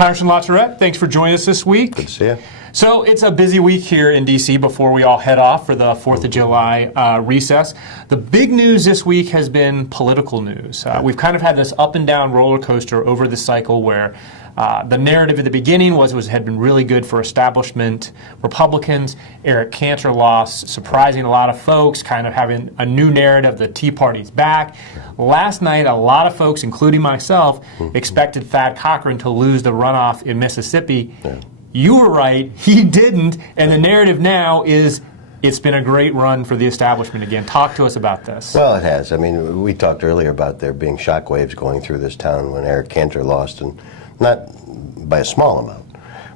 Congressman LaTourette, thanks for joining us this week. Good to see you. So it's a busy week here in D.C. before we all head off for the 4th of July recess. The big news this week has been political news. We've kind of had this up and down roller coaster over the cycle where the narrative at the beginning had been really good for establishment Republicans. Eric Cantor lost, surprising a lot of folks, kind of having a new narrative, the Tea Party's back. Last night, a lot of folks, including myself, expected Thad Cochran to lose the runoff in Mississippi. Yeah. You were right, he didn't, and the narrative now is it's been a great run for the establishment again. Talk to us about this. Well, it has. I mean, we talked earlier about there being shockwaves going through this town when Eric Cantor lost, and not by a small amount.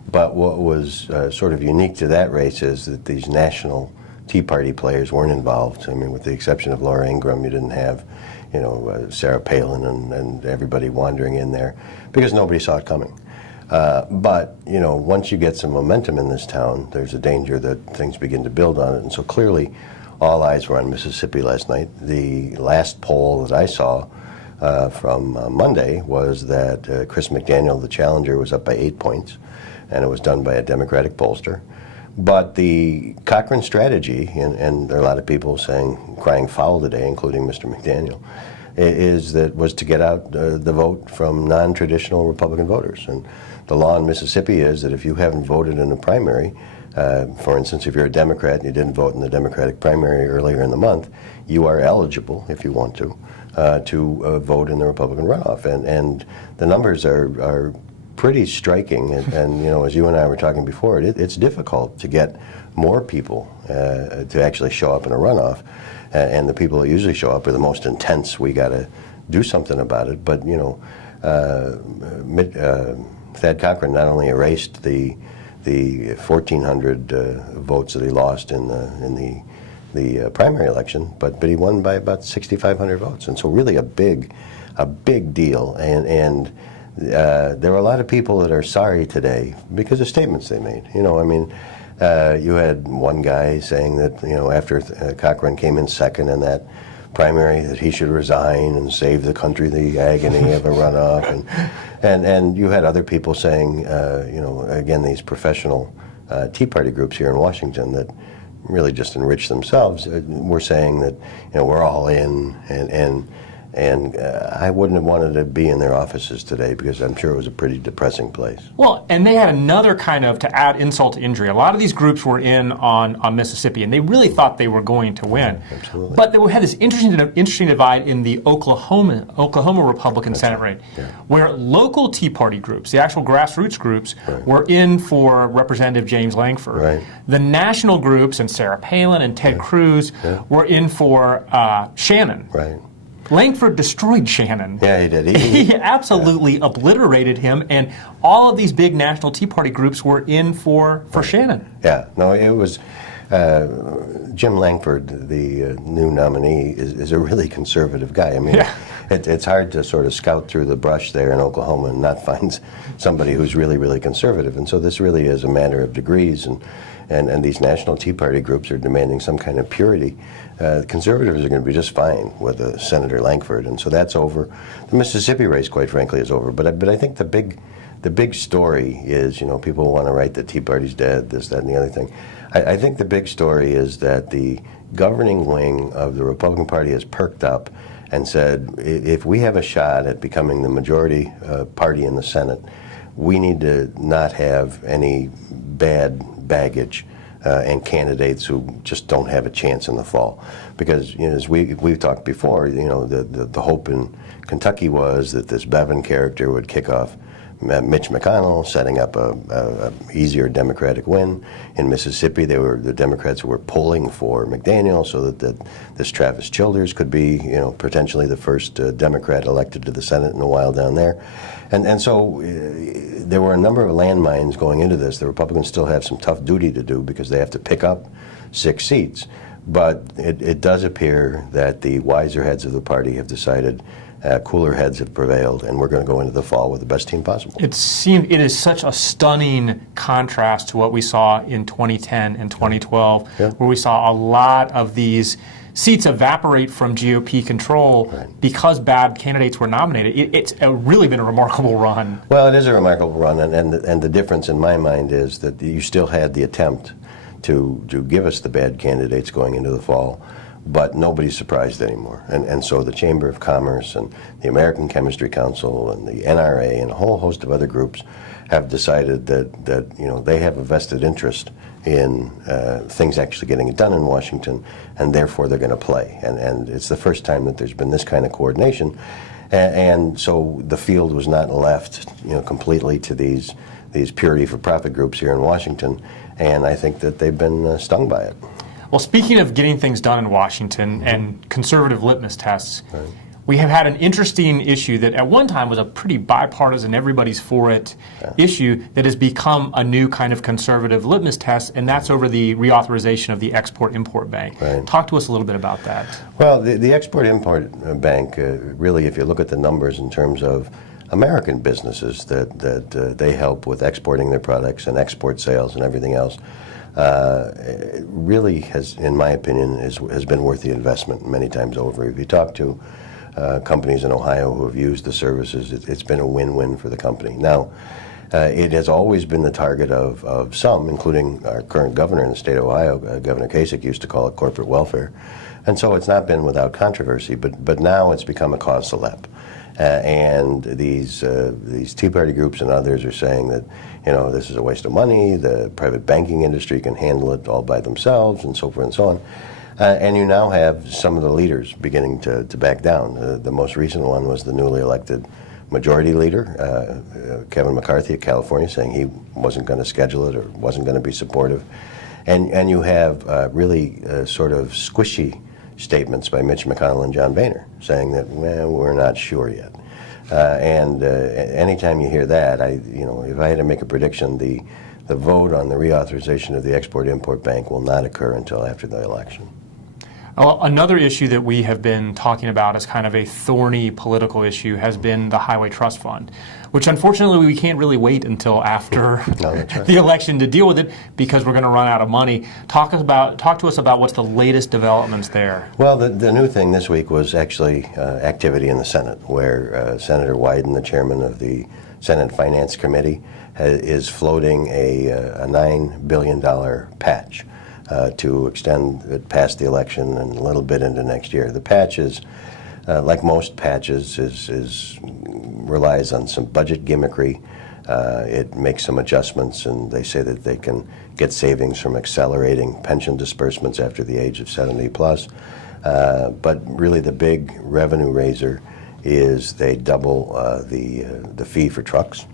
But what was sort of unique to that race is that these national Tea Party players weren't involved. I mean, with the exception of Laura Ingraham, you didn't have, Sarah Palin and everybody wandering in there because nobody saw it coming. But once you get some momentum in this town, there's a danger that things begin to build on it. And so clearly, all eyes were on Mississippi last night. The last poll that I saw from Monday was that Chris McDaniel, the challenger, was up by 8 points, and it was done by a Democratic pollster. But the Cochran strategy, and there are a lot of people crying foul today, including Mr. McDaniel, was to get out the vote from non-traditional Republican voters. And the law in Mississippi is that if you haven't voted in a primary, for instance, if you're a Democrat and you didn't vote in the Democratic primary earlier in the month, you are eligible, if you want to vote in the Republican runoff. And the numbers are pretty striking. And as you and I were talking before, it's difficult to get more people to actually show up in a runoff. And the people that usually show up are the most intense. We got to do something about it. But Thad Cochran not only erased the 1,400 votes that he lost in the primary election, but he won by about 6,500 votes, and so really a big deal. And there were a lot of people that are sorry today because of statements they made. You had one guy saying that after Cochran came in second in that primary, that he should resign and save the country the agony of a runoff, and you had other people saying, again, these professional Tea Party groups here in Washington that really just enrich themselves were saying that we're all in, and I wouldn't have wanted to be in their offices today because I'm sure it was a pretty depressing place. Well, and they had another kind of, to add insult to injury, a lot of these groups were in on Mississippi, and they really thought they were going to win. Absolutely. But they had this interesting divide in the Oklahoma Republican Senate race, where local Tea Party groups, the actual grassroots groups, were in for Representative James Langford. Right. The national groups, and Sarah Palin and Ted Cruz, were in for Shannon. Right. Langford destroyed Shannon. Yeah, he did. He absolutely obliterated him, and all of these big national Tea Party groups were in for Shannon. Yeah, no, it was Jim Langford, the new nominee, is a really conservative guy. I mean, it's hard to sort of scout through the brush there in Oklahoma and not find somebody who's really, really conservative. And so this really is a matter of degrees, and these national Tea Party groups are demanding some kind of purity. Conservatives are going to be just fine with Senator Langford, and so that's over. The Mississippi race, quite frankly, is over. But I think the big story is, people want to write that Tea Party's dead, this, that, and the other thing. I think the big story is that the governing wing of the Republican Party has perked up and said, if we have a shot at becoming the majority party in the Senate, we need to not have any bad baggage and candidates who just don't have a chance in the fall. Because as we've talked before, the hope in Kentucky was that this Bevin character would kick off Mitch McConnell, setting up a easier Democratic win. In Mississippi, the Democrats were pulling for McDaniel so that this Travis Childers could be, potentially the first Democrat elected to the Senate in a while down there. And so there were a number of landmines going into this. The Republicans still have some tough duty to do because they have to pick up 6 seats. But it does appear that the wiser heads of the party have decided cooler heads have prevailed, and we're going to go into the fall with the best team possible. It is such a stunning contrast to what we saw in 2010 and 2012, where we saw a lot of these seats evaporate from GOP control because bad candidates were nominated. It's really been a remarkable run. Well, it is a remarkable run, and the difference in my mind is that you still had the attempt to give us the bad candidates going into the fall, but nobody's surprised anymore. And so the Chamber of Commerce and the American Chemistry Council and the NRA and a whole host of other groups have decided that you know, they have a vested interest in things actually getting done in Washington, and therefore they're going to play. And it's the first time that there's been this kind of coordination. And so the field was not left, you know, completely to these purity for profit groups here in Washington, and I think that they've been stung by it. Well, speaking of getting things done in Washington and conservative litmus tests, we have had an interesting issue that at one time was a pretty bipartisan, everybody's for it issue that has become a new kind of conservative litmus test, and that's over the reauthorization of the Export-Import Bank. Talk to us a little bit about that. Well, the Export-Import Bank, really, if you look at the numbers in terms of American businesses that they help with exporting their products and export sales and everything else, really has, in my opinion, has been worth the investment many times over. If you talk to companies in Ohio who have used the services, it's been a win-win for the company. Now, it has always been the target of some, including our current governor in the state of Ohio, Governor Kasich, used to call it corporate welfare. And so it's not been without controversy, but now it's become a cause célèbre. And these Tea Party groups and others are saying that, you know, this is a waste of money, the private banking industry can handle it all by themselves, and so forth and so on. And you now have some of the leaders beginning to back down. The most recent one was the newly elected majority leader, Kevin McCarthy of California, saying he wasn't going to schedule it or wasn't going to be supportive. And you have really sort of squishy statements by Mitch McConnell and John Boehner saying that, well, we're not sure yet. And anytime you hear that, if I had to make a prediction, the vote on the reauthorization of the Export-Import Bank will not occur until after the election. Another issue that we have been talking about as kind of a thorny political issue has been the Highway Trust Fund, which unfortunately we can't really wait until after the election to deal with it because we're going to run out of money. Talk to us about what's the latest developments there. Well, the new thing this week was actually activity in the Senate, where Senator Wyden, the chairman of the Senate Finance Committee, is floating a $9 billion patch to extend it past the election and a little bit into next year. The patch is, like most patches, relies on some budget gimmickry. It makes some adjustments, and they say that they can get savings from accelerating pension disbursements after the age of 70 plus. But really the big revenue raiser is they double the fee for trucks.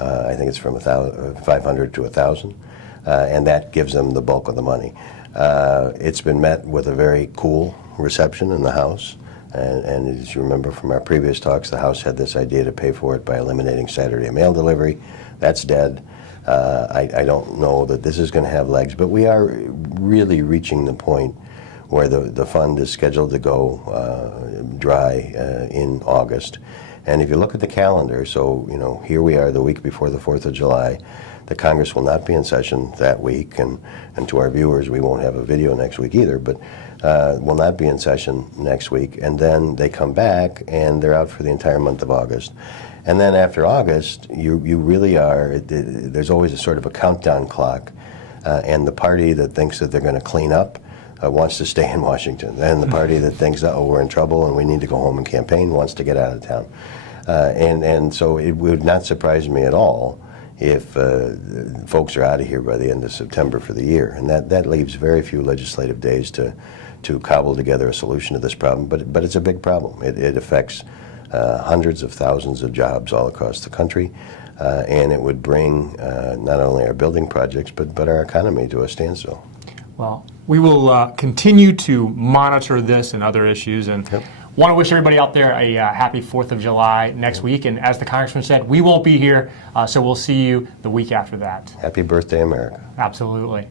I think it's from 500 to 1,000. And that gives them the bulk of the money. It's been met with a very cool reception in the House. And as you remember from our previous talks, the House had this idea to pay for it by eliminating Saturday mail delivery. That's dead. I don't know that this is going to have legs, but we are really reaching the point where the fund is scheduled to go dry in August. And if you look at the calendar, so, you know, here we are the week before the 4th of July. The Congress will not be in session that week, and to our viewers, we won't have a video next week either, but will not be in session next week. And then they come back, and they're out for the entire month of August. And then after August, you really are, there's always a sort of a countdown clock, and the party that thinks that they're going to clean up wants to stay in Washington. And the party that thinks, oh, we're in trouble and we need to go home and campaign wants to get out of town. And so it would not surprise me at all if folks are out of here by the end of September for the year. And that leaves very few legislative days to cobble together a solution to this problem. But it's a big problem. It affects hundreds of thousands of jobs all across the country. And it would bring not only our building projects, but our economy to a standstill. Well, we will continue to monitor this and other issues, and want to wish everybody out there a happy 4th of July next week. And as the Congressman said, we won't be here, so we'll see you the week after that. Happy birthday, America. Absolutely.